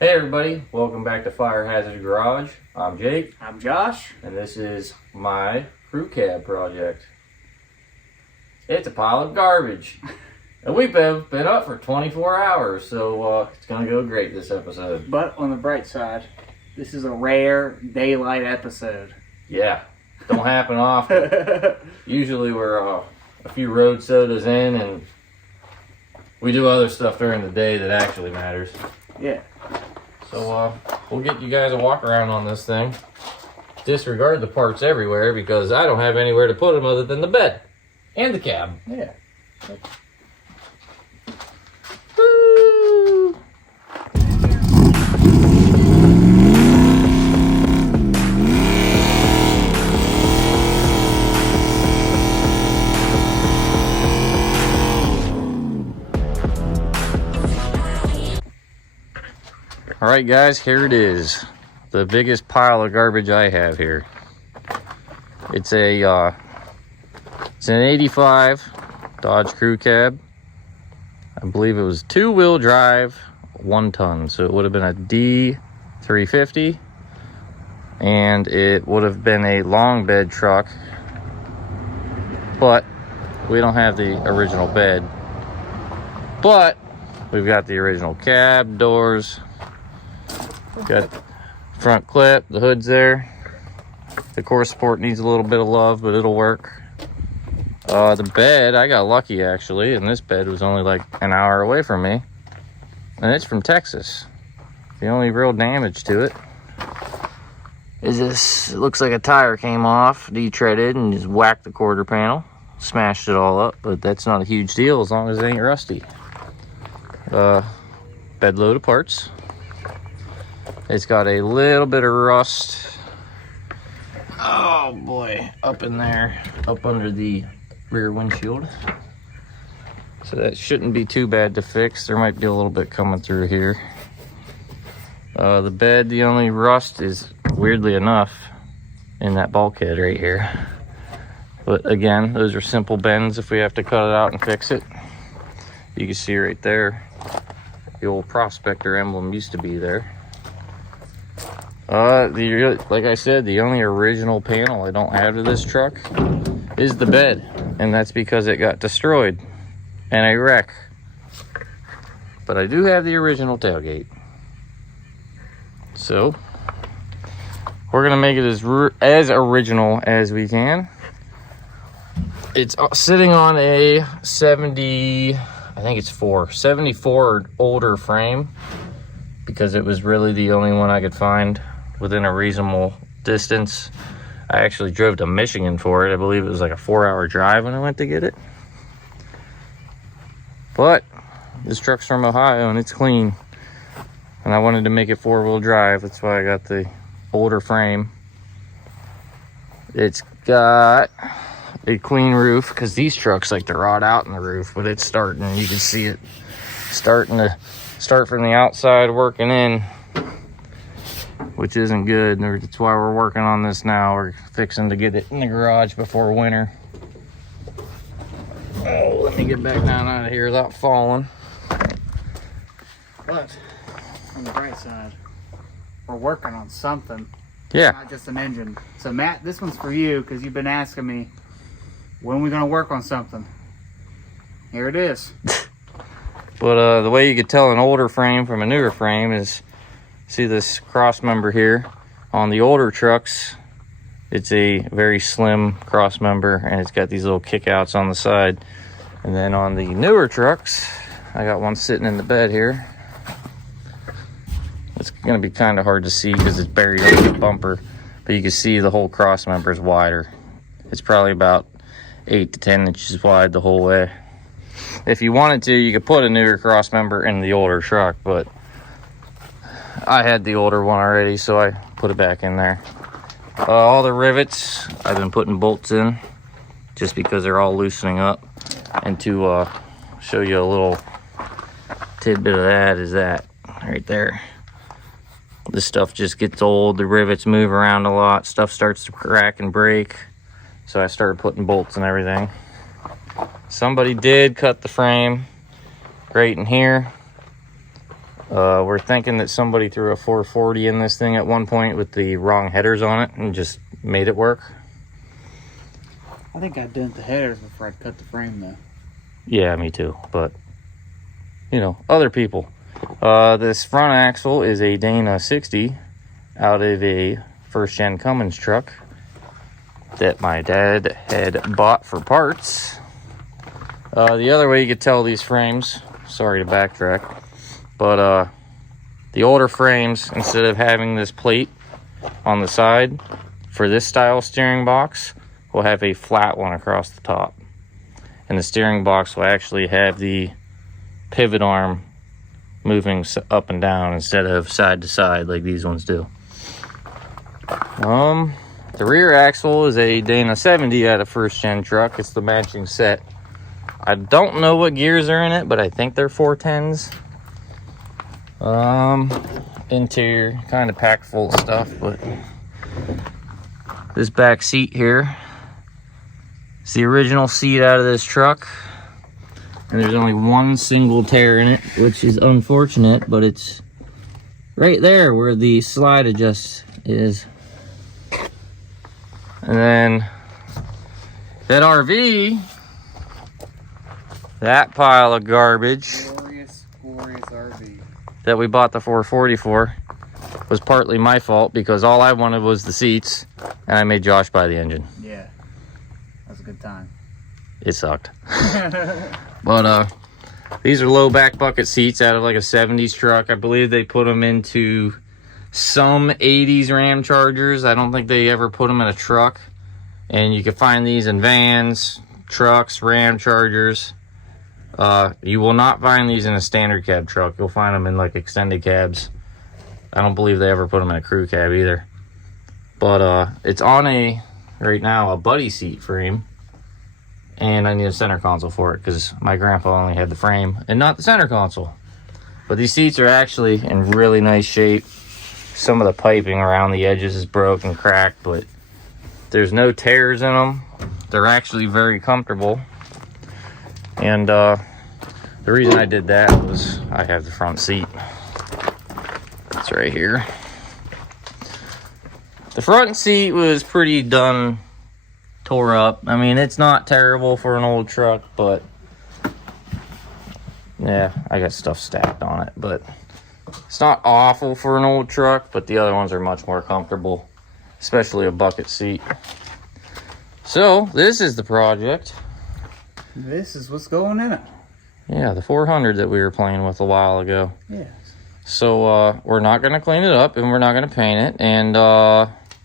Hey everybody, welcome back to Fire Hazard Garage. I'm Jake. I'm Josh. And this is my crew cab project. It's a pile of garbage. And we've been up for 24 hours, so it's going to go great this episode. But on the bright side, this is a rare daylight episode. Yeah, don't happen often. Usually we're a few road sodas in and we do other stuff during the day that actually matters. Yeah. So we'll get you guys a walk around on this thing. Disregard the parts everywhere because I don't have anywhere to put them other than the bed and the cab. Yeah. Woo! All right, guys, here it is. The biggest pile of garbage I have here. It's an 85 Dodge Crew Cab. I believe it was 2-wheel drive, 1 ton. So it would have been a D350. And it would have been a long bed truck. But we don't have the original bed. But we've got the original cab, doors. Got front clip, the hood's there. The core support needs a little bit of love, but it'll work. The bed, I got lucky actually, and this bed was only like an hour away from me. And it's from Texas. The only real damage to it is this, it looks like a tire came off, detreaded, and just whacked the quarter panel. Smashed it all up, but that's not a huge deal as long as it ain't rusty. Bed load of parts. It's got a little bit of rust. Oh boy, up in there, up under the rear windshield. So that shouldn't be too bad to fix. There might be a little bit coming through here. The bed, the only rust is, weirdly enough, in that bulkhead right here. But again, those are simple bends if we have to cut it out and fix it. You can see right there, the old Prospector emblem used to be there. Like I said, the only original panel I don't have to this truck is the bed, and that's because it got destroyed in a wreck. But I do have the original tailgate, so we're gonna make it as original as we can. It's sitting on a 74 or older frame because it was really the only one I could find within a reasonable distance. I actually drove to Michigan for it. I believe it was like a 4-hour drive when I went to get it. But this truck's from Ohio and it's clean. And I wanted to make it 4-wheel drive. That's why I got the older frame. It's got a clean roof because these trucks like to rot out in the roof, but it's starting. You can see it starting to start from the outside working in, which isn't good. That's why we're working on this now. We're fixing to get it in the garage before winter. Oh, let me get back down out of here without falling. But on the bright side, we're working on something. Yeah. Not just an engine. So Matt, this one's for you because you've been asking me, when are we going to work on something? Here it is. But the way you could tell an older frame from a newer frame is, see this cross member here? On the older trucks, it's a very slim cross member and it's got these little kickouts on the side. And then on the newer trucks, I got one sitting in the bed here. It's going to be kind of hard to see because it's buried under the bumper, but you can see the whole cross member is wider. It's probably about 8 to 10 inches wide the whole way. If you wanted to, you could put a newer cross member in the older truck, but I had the older one already, so I put it back in there. All the rivets, I've been putting bolts in just because they're all loosening up. And to show you a little tidbit of that is that right there. This stuff just gets old, the rivets move around a lot, stuff starts to crack and break. So I started putting bolts and everything. Somebody did cut the frame right in here. We're thinking that somebody threw a 440 in this thing at one point with the wrong headers on it and just made it work. I think I dent the headers before I cut the frame though. Yeah, me too. But, you know, other people. This front axle is a Dana 60 out of a first-gen Cummins truck that my dad had bought for parts. The other way you could tell these frames, sorry to backtrack, but the older frames, instead of having this plate on the side for this style steering box, will have a flat one across the top. And the steering box will actually have the pivot arm moving up and down instead of side to side like these ones do. The rear axle is a Dana 70 out of first gen truck. It's the matching set. I don't know what gears are in it, but I think they're 410s. Interior kind of packed full of stuff, but this back seat here, it's the original seat out of this truck. And there's only one single tear in it, which is unfortunate, but it's right there where the slide adjust is. And then that RV, that pile of garbage Glorious RV that we bought the 440 for was partly my fault because all I wanted was the seats and I made Josh buy the engine. Yeah, that was a good time. It sucked. But these are low back bucket seats out of like a 70s truck. I believe they put them into some 80s Ram Chargers. I don't think they ever put them in a truck. And you can find these in vans, trucks, Ram Chargers. You will not find these in a standard cab truck. You'll find them in like extended cabs. I don't believe they ever put them in a crew cab either. But it's on right now, a buddy seat frame. And I need a center console for it because my grandpa only had the frame and not the center console. But these seats are actually in really nice shape. Some of the piping around the edges is broke and cracked, but there's no tears in them. They're actually very comfortable. And the reason I did that was I have the front seat. It's right here. The front seat was pretty done, tore up. I mean, it's not terrible for an old truck, but yeah, I got stuff stacked on it. But it's not awful for an old truck, but the other ones are much more comfortable, especially a bucket seat. So this is the project. This is what's going in it. Yeah, the 400 that we were playing with a while ago. Yeah. So we're not going to clean it up and we're not going to paint it. And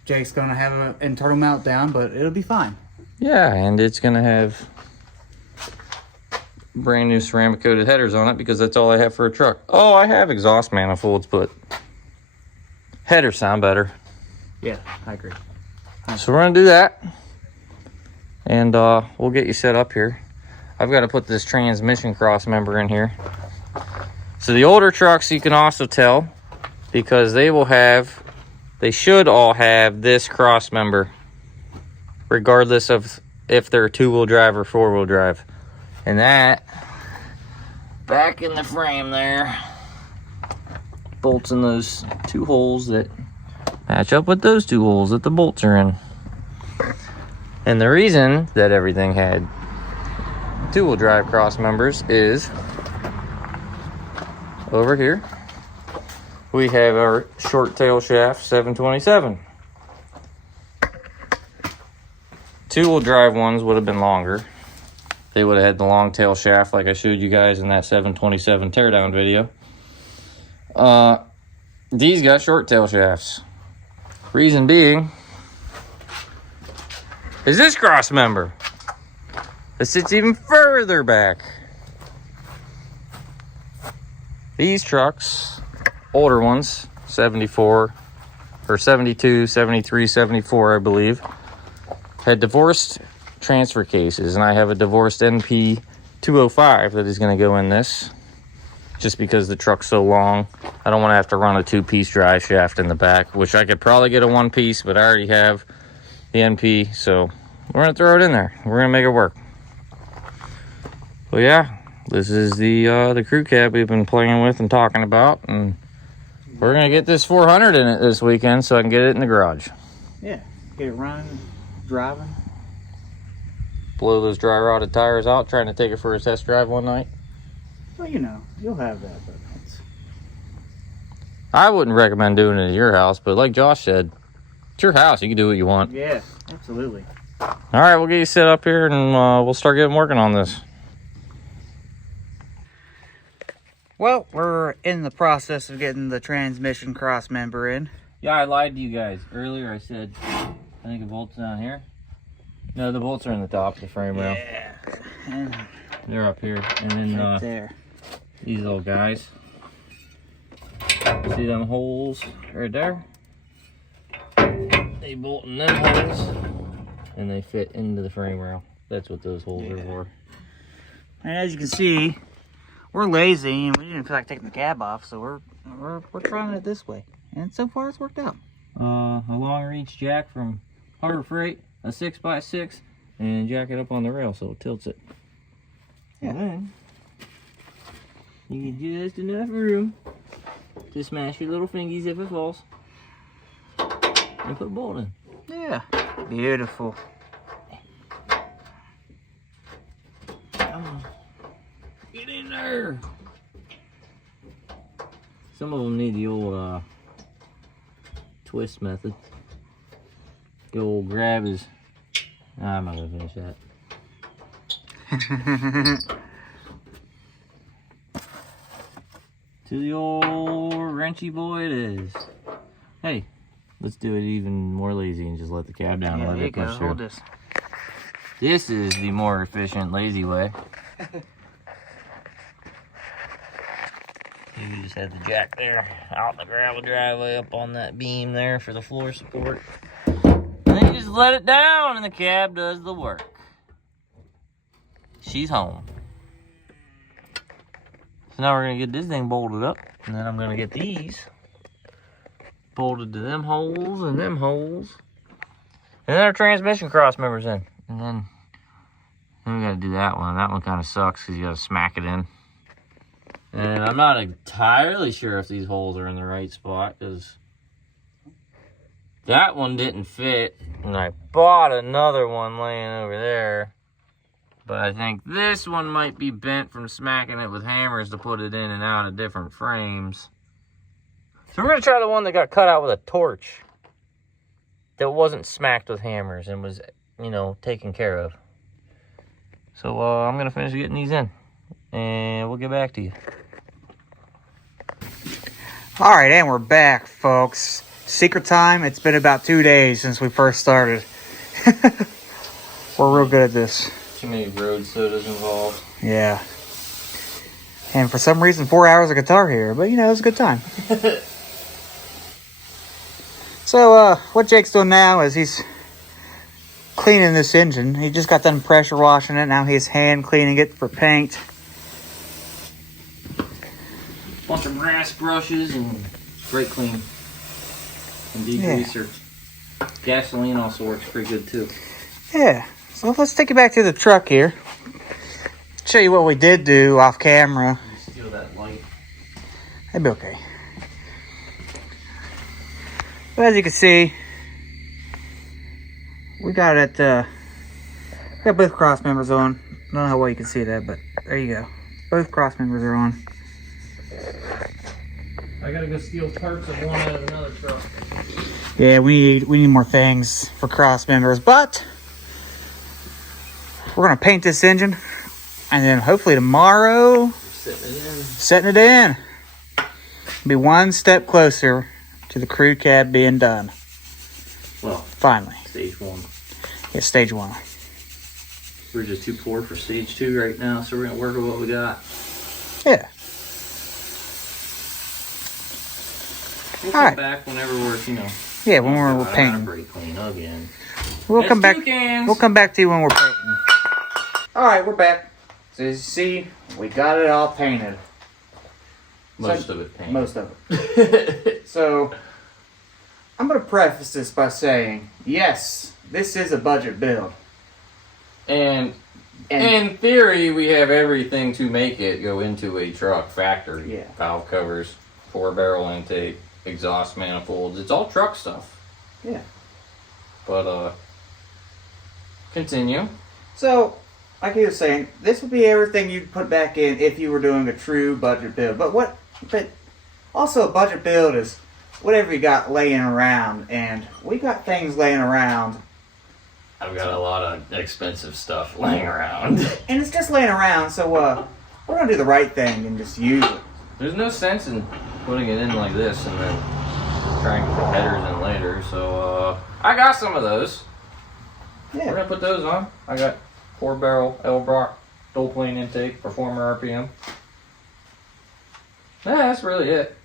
Jake's going to have an internal meltdown, but it'll be fine. yeah, and it's going to have brand new ceramic coated headers on it because that's all I have for a truck. Oh, I have exhaust manifolds, but headers sound better. Yeah, I agree. So we're going to do that. And we'll get you set up here. I've got to put this transmission cross member in here. So the older trucks you can also tell because they should all have this cross member regardless of if they're two-wheel drive or four-wheel drive. And that back in the frame there bolts in those two holes that match up with those two holes that the bolts are in. And the reason that everything had two-wheel drive cross members is over here. We have our short tail shaft 727. Two-wheel drive ones would have been longer. They would have had the long tail shaft like I showed you guys in that 727 teardown video. These got short tail shafts. Reason being is this cross member. It sits even further back. These trucks, older ones, 74 or 72, 73, 74, I believe, had divorced transfer cases, and I have a divorced NP 205 that is going to go in this just because the truck's so long. I don't want to have to run a two-piece drive shaft in the back, which I could probably get a one-piece, but I already have the NP, so we're going to throw it in there. We're going to make it work. Well, yeah, This is the crew cab we've been playing with and talking about, and we're gonna get this 400 in it this weekend so I can get it in the garage. Yeah, get it running, driving. Blow those dry rotted tires out, trying to take it for a test drive one night. Well, you know, you'll have that, but I wouldn't recommend doing it at your house, but like Josh said, it's your house. You can do what you want. yeah, absolutely. All right, we'll get you set up here, and we'll start getting working on this. Well, we're in the process of getting the transmission cross member in. Yeah, I lied to you guys. Earlier I said, I think the bolt's down here. No, the bolts are in the top of the frame rail. Yeah. And They're up here. And then right there. these little guys. See them holes right there? They bolt in them holes, and they fit into the frame rail. That's what those holes are for. And as you can see, we're lazy and we didn't feel like taking the cab off, so we're trying it this way. And so far it's worked out. A long reach jack from Harbor Freight, a 6x6, and jack it up on the rail so it tilts it. Yeah. And then you get just enough room to smash your little fingies if it falls, and put a bolt in. Yeah. Beautiful. Come on. Get in there. Some of them need the old twist method. The old grab is. I'm not gonna finish that. To the old wrenchy boy it is. Hey, let's do it even more lazy and just let the cab down and let it push through. Hold this. This is the more efficient, lazy way. You just have the jack there, out in the gravel driveway, up on that beam there for the floor support. And then you just let it down and the cab does the work. She's home. So now we're gonna get this thing bolted up, and then I'm gonna get these bolted to them holes and them holes. And then our transmission cross members in. And then we gotta do that one. That one kind of sucks because you gotta smack it in. And I'm not entirely sure if these holes are in the right spot because that one didn't fit. And I bought another one laying over there. But I think this one might be bent from smacking it with hammers to put it in and out of different frames. So we're gonna try the one that got cut out with a torch. That wasn't smacked with hammers and was, you know, taken care of. So I'm gonna finish getting these in. And we'll get back to you. All right, and we're back, folks. Secret time. It's been about 2 days since we first started. We're real good at this. Too many road sodas involved. Yeah. And for some reason, 4 hours of guitar here, but you know, it was a good time. So, what Jake's doing now is he's cleaning this engine. He just got done pressure washing it. Now he's hand cleaning it for paint. Bunch of brass brushes and brake clean and degreaser. Yeah. Gasoline also works pretty good too. Yeah. So let's take you back to the truck here. Show you what we did do off camera. Steal that light. That'd be okay. But as you can see, we got it. Got both cross members on. I don't know how well you can see that, but there you go. Both cross members are on. I gotta go steal parts of one out of another truck. Yeah, we need more things for cross members, but we're gonna paint this engine, and then hopefully tomorrow, setting it in. Be one step closer to the crew cab being done. Well, finally. Stage 1. Yeah, stage 1. We're just too poor for stage 2 right now, so we're gonna work with what we got. Yeah. We'll come back whenever we're, you know. Yeah, when we're painting. Brake clean again. We'll come back. We'll come back to you when we're painting. All right, we're back. So as you see, we got it all painted. Most of it painted. Most of it. So I'm going to preface this by saying, yes, this is a budget build. And in theory, we have everything to make it go into a truck factory. Yeah. Valve covers, 4-barrel intake, exhaust manifolds. It's all truck stuff. Yeah. But, continue. So, like you were saying, this would be everything you'd put back in if you were doing a true budget build. But also a budget build is whatever you got laying around. And we got things laying around. I've got a lot of expensive stuff laying around. And it's just laying around, so we're going to do the right thing and just use it. There's no sense in putting it in like this and then trying to put headers in later. So, I got some of those. Yeah. We're going to put those on. I got 4-barrel L-Brock dual plane intake, performer RPM. Yeah, that's really it.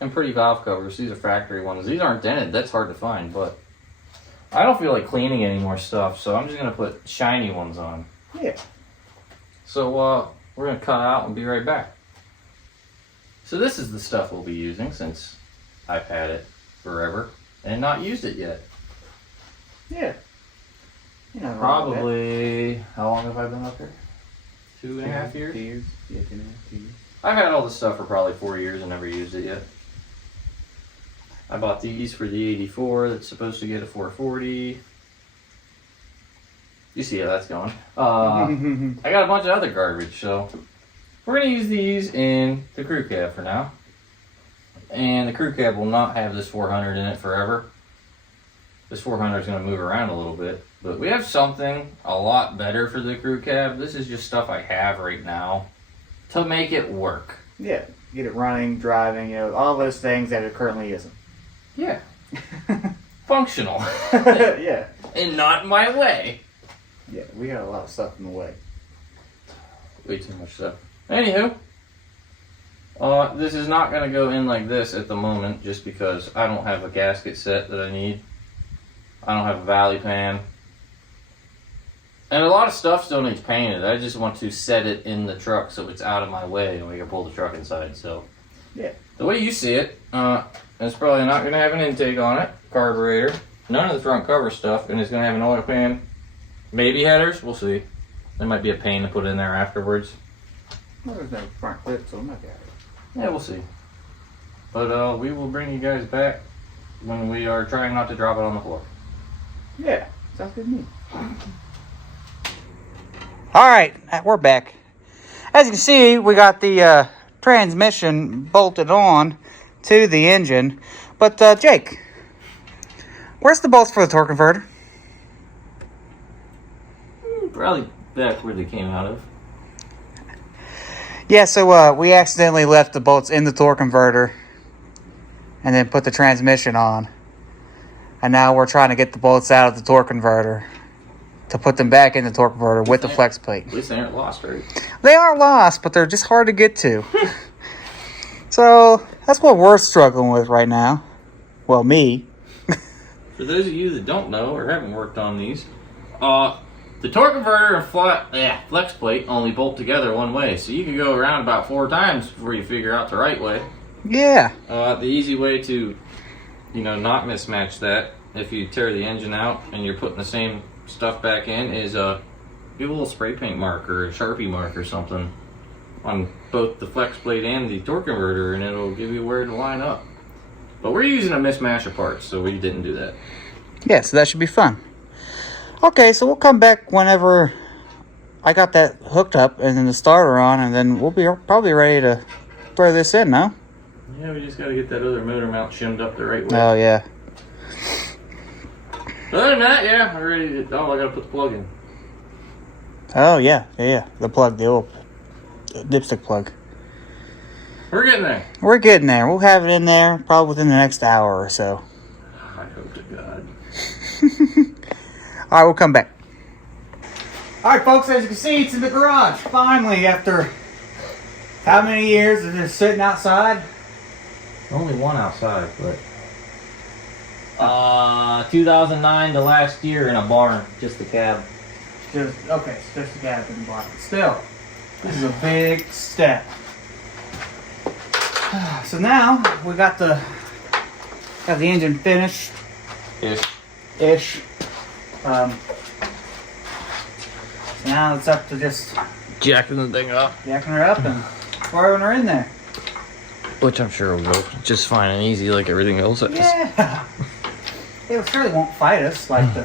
And pretty valve covers. These are factory ones. These aren't dented. That's hard to find, but I don't feel like cleaning any more stuff, so I'm just going to put shiny ones on. Yeah. So, we're going to cut out and be right back. So this is the stuff we'll be using since I've had it forever and not used it yet. Yeah. You know, Probably, how long have I been up here? 2.5 years? 2 years. Yeah, 2.5 years. I've had all this stuff for probably 4 years and never used it yet. I bought these for the 84 that's supposed to get a 440. You see how that's going. I got a bunch of other garbage, so we're going to use these in the crew cab for now. And the crew cab will not have this 400 in it forever. This 400 is going to move around a little bit. But we have something a lot better for the crew cab. This is just stuff I have right now to make it work. Yeah. Get it running, driving, all those things that it currently isn't. Yeah. Functional. Yeah. And not in my way. Yeah, we got a lot of stuff in the way. Way too much stuff. Anywho, this is not going to go in like this at the moment just because I don't have a gasket set that I need. I don't have a valley pan. And a lot of stuff still needs painted. I just want to set it in the truck so it's out of my way and we can pull the truck inside. So, yeah. The way you see it, it's probably not going to have an intake on it, carburetor, none of the front cover stuff, and it's going to have an oil pan, maybe headers, we'll see. There might be a pain to put in there afterwards. Well, there's no front clip, so I'm not got it. Yeah, we'll see. But we will bring you guys back when we are trying not to drop it on the floor. Yeah, sounds good to me. Alright, we're back. As you can see, we got the transmission bolted on to the engine. But, Jake, where's the bolts for the torque converter? Probably back where they came out of. Yeah, so we accidentally left the bolts in the torque converter and then put the transmission on. And now we're trying to get the bolts out of the torque converter to put them back in the torque converter with the flex plate. At least they aren't lost, right? They are lost, but they're just hard to get to. So that's what we're struggling with right now. Well, me. For those of you that don't know or haven't worked on these, the torque converter and flex plate only bolt together one way. So you can go around about 4 times before you figure out the right way. Yeah. The easy way to, not mismatch that if you tear the engine out and you're putting the same stuff back in is give a little spray paint mark or a Sharpie mark or something on both the flex plate and the torque converter, and it'll give you where to line up. But we're using a mismatch of parts, so we didn't do that. Yeah, so that should be fun. Okay, so we'll come back whenever I got that hooked up and then the starter on, and then we'll be probably ready to throw this in, no? Yeah, we just got to get that other motor mount shimmed up the right way. Oh, yeah. Other than that, yeah, I'm ready to... Oh, I got to put the plug in. Oh, yeah. The plug, the old dipstick plug. We're getting there. We're getting there. We'll have it in there probably within the next hour or so. I hope to God. All right, we'll come back. All right, folks, as you can see, it's in the garage. Finally, after how many years of just sitting outside? Only one outside, but... 2009 to last year in a barn, just the cab. Just the cab in the barn. Still, this is a big step. So now, we got the engine finished. Ish. Now it's up to just Jacking the thing up. jacking her up and throwing her in there. Which I'm sure will go just fine and easy like everything else. Yeah. It surely won't fight us like the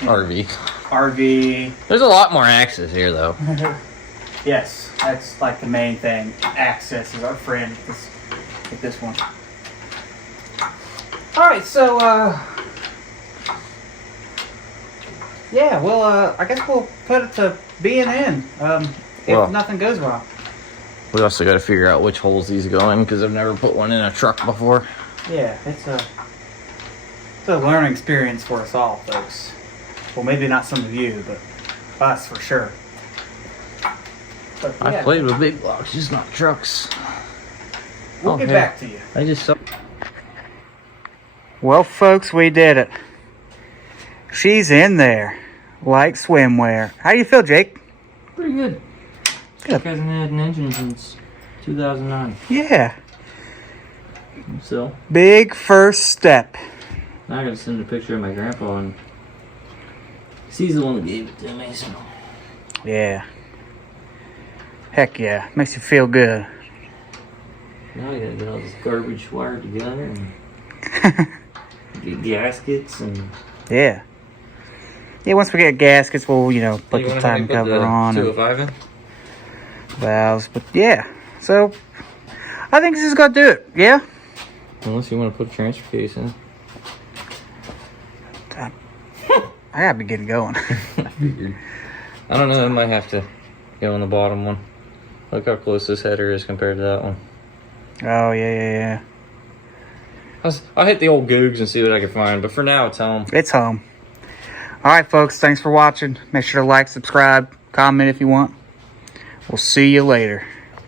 RV. RV. There's a lot more access here though. Yes, that's like the main thing. Access is our friend with this one. Alright, so yeah, well I guess we'll put it to being in. If Well, nothing goes wrong. We also got to figure out which holes these go in because I've never put one in a truck before. Yeah, it's a learning experience for us all, folks. Well, maybe not some of you, but us for sure. But, yeah, I've played with big blocks, just not trucks. we'll get back to you. I just saw. Well, folks, we did it. She's in there, like swimwear. How do you feel, Jake? Pretty good. Good. Truck hasn't had an engine since 2009. Yeah. So Big first step. now I gotta send a picture of my grandpa, and he's the one that gave it to me. So Yeah. Heck yeah. Makes you feel good. now I gotta get all this garbage wired together and get gaskets and. Yeah. Yeah, once we get gaskets, we'll, put the time cover on. 205 in? Valves, but yeah. So, I think this is gonna do it. Yeah? Unless you want to put a transfer case in. I gotta be getting going. I don't know, I might have to go on the bottom one. Look how close this header is compared to that one. Oh, yeah. I'll hit the old Googs and see what I can find, but for now it's home. It's home. Alright, folks, thanks for watching. Make sure to like, subscribe, comment if you want. We'll see you later.